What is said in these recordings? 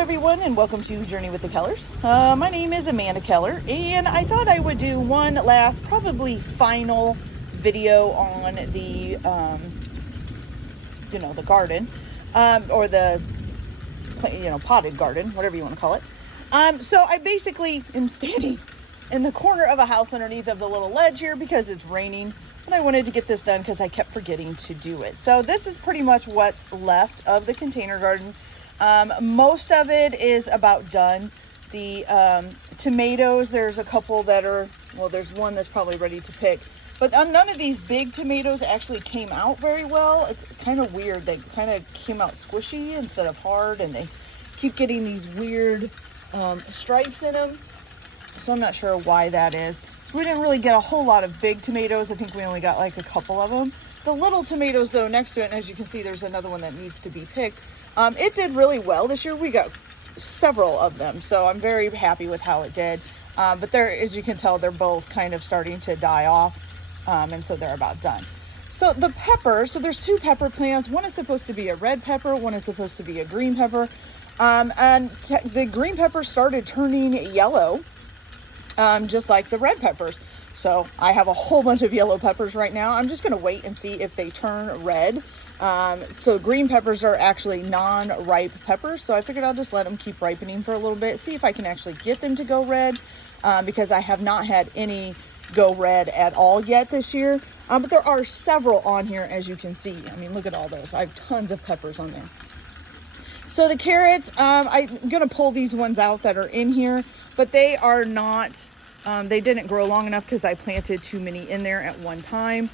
everyone, and welcome to Journey with the Kellers. My name is Amanda Keller, and I thought I would do one last, probably final video on the, the garden, or the, potted garden, whatever you want to call it. So I basically am standing in the corner of a house underneath of the little ledge here because it's raining, and I wanted to get this done because I kept forgetting to do it. So this is pretty much what's left of the container garden. Most of it is about done. The tomatoes, there's a couple that are, well, there's one that's probably ready to pick. But none of these big tomatoes actually came out very well. It's kind of weird. They kind of came out squishy instead of hard, and they keep getting these weird stripes in them. So I'm not sure why that is. We didn't really get a whole lot of big tomatoes. I think we only got like a couple of them. The little tomatoes, though, next to it, and as you can see, there's another one that needs to be picked. It did really well this year. We got several of them, so I'm very happy with how it did. But there, as you can tell, they're both kind of starting to die off, and so they're about done. So the pepper, so there's two pepper plants. One is supposed to be a red pepper. One is supposed to be a green pepper. The green pepper started turning yellow, just like the red peppers. So I have a whole bunch of yellow peppers right now. I'm just going to wait and see if they turn red. So green peppers are actually non-ripe peppers. So I figured I'll just let them keep ripening for a little bit, see if I can actually get them to go red, because I have not had any go red at all yet this year. But there are several on here, as you can see. I mean, look at all those. I have tons of peppers on there. So the carrots, I'm going to pull these ones out that are in here, but they are not, they didn't grow long enough because I planted too many in there at one time.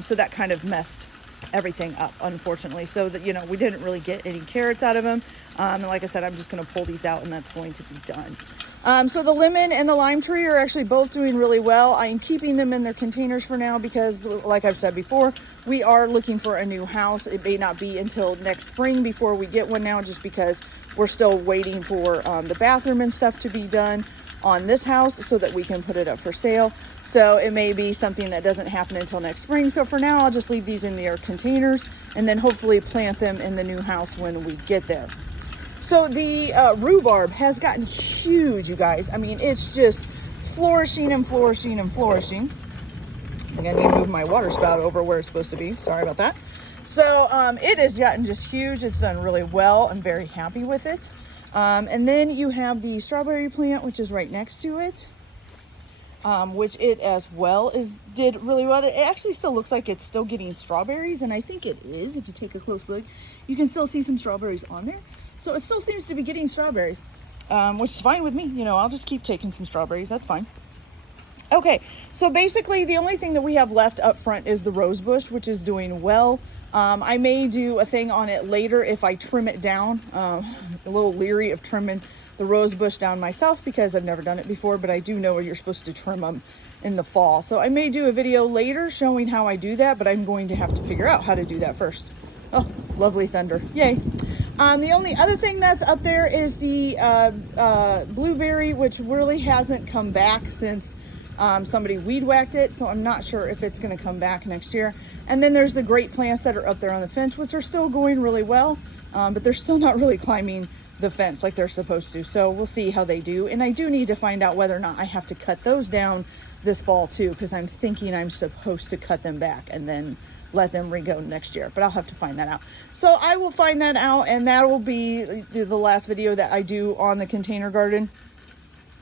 So that kind of messed everything up, unfortunately. So that, we didn't really get any carrots out of them. And like I said, I'm just going to pull these out and that's going to be done. So the lemon and the lime tree are actually both doing really well. I am keeping them in their containers for now because, like I've said before, we are looking for a new house. It may not be until next spring before we get one now, just because we're still waiting for the bathroom and stuff to be done on this house so that we can put it up for sale. So it may be something that doesn't happen until next spring. So for now, I'll just leave these in their containers and then hopefully plant them in the new house when we get there. So the rhubarb has gotten huge, you guys. I mean, it's just flourishing and flourishing and flourishing. I think I need to move my water spout over where it's supposed to be. Sorry about that. So it has gotten just huge. It's done really well. I'm very happy with it. And then you have the strawberry plant, which is right next to it. Which it as well did really well. It actually still looks like it's still getting strawberries, and I think it is. If you take a close look, you can still see some strawberries on there. So it still seems to be getting strawberries, which is fine with me. I'll just keep taking some strawberries. That's fine. Okay, so basically the only thing that we have left up front is the rose bush, which is doing well. I may do a thing on it later if I trim it down. A little leery of trimming the rose bush down myself because I've never done it before, but I do know where you're supposed to trim them in the fall. So I may do a video later showing how I do that, but I'm going to have to figure out how to do that first. Oh, lovely thunder. Yay. The only other thing that's up there is the blueberry, which really hasn't come back since somebody weed whacked it. So I'm not sure if it's going to come back next year. And then there's the great plants that are up there on the fence, which are still going really well, but they're still not really climbing the fence like they're supposed to. So we'll see how they do. And I do need to find out whether or not I have to cut those down this fall too, because I'm thinking I'm supposed to cut them back and then let them re-go next year, but I'll have to find that out. So I will find that out, and that will be the last video that I do on the container garden.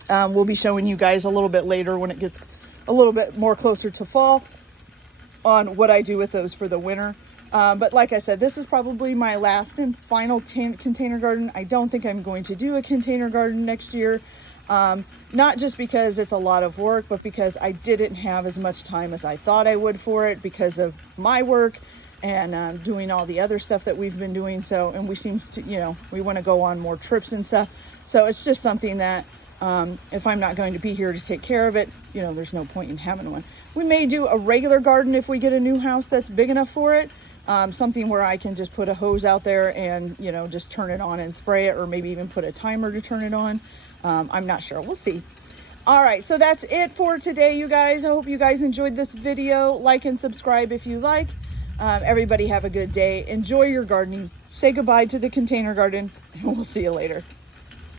We'll be showing you guys a little bit later when it gets a little bit more closer to fall on what I do with those for the winter. But like I said, this is probably my last and final container garden. I don't think I'm going to do a container garden next year. Not just because it's a lot of work, but because I didn't have as much time as I thought I would for it because of my work and doing all the other stuff that we've been doing. So, and we seem to, we want to go on more trips and stuff. So it's just something that if I'm not going to be here to take care of it, there's no point in having one. We may do a regular garden if we get a new house that's big enough for it. Something where I can just put a hose out there and, just turn it on and spray it, or maybe even put a timer to turn it on. I'm not sure. We'll see. All right. So that's it for today, you guys. I hope you guys enjoyed this video. Like and subscribe if you like. Everybody have a good day. Enjoy your gardening. Say goodbye to the container garden, and we'll see you later.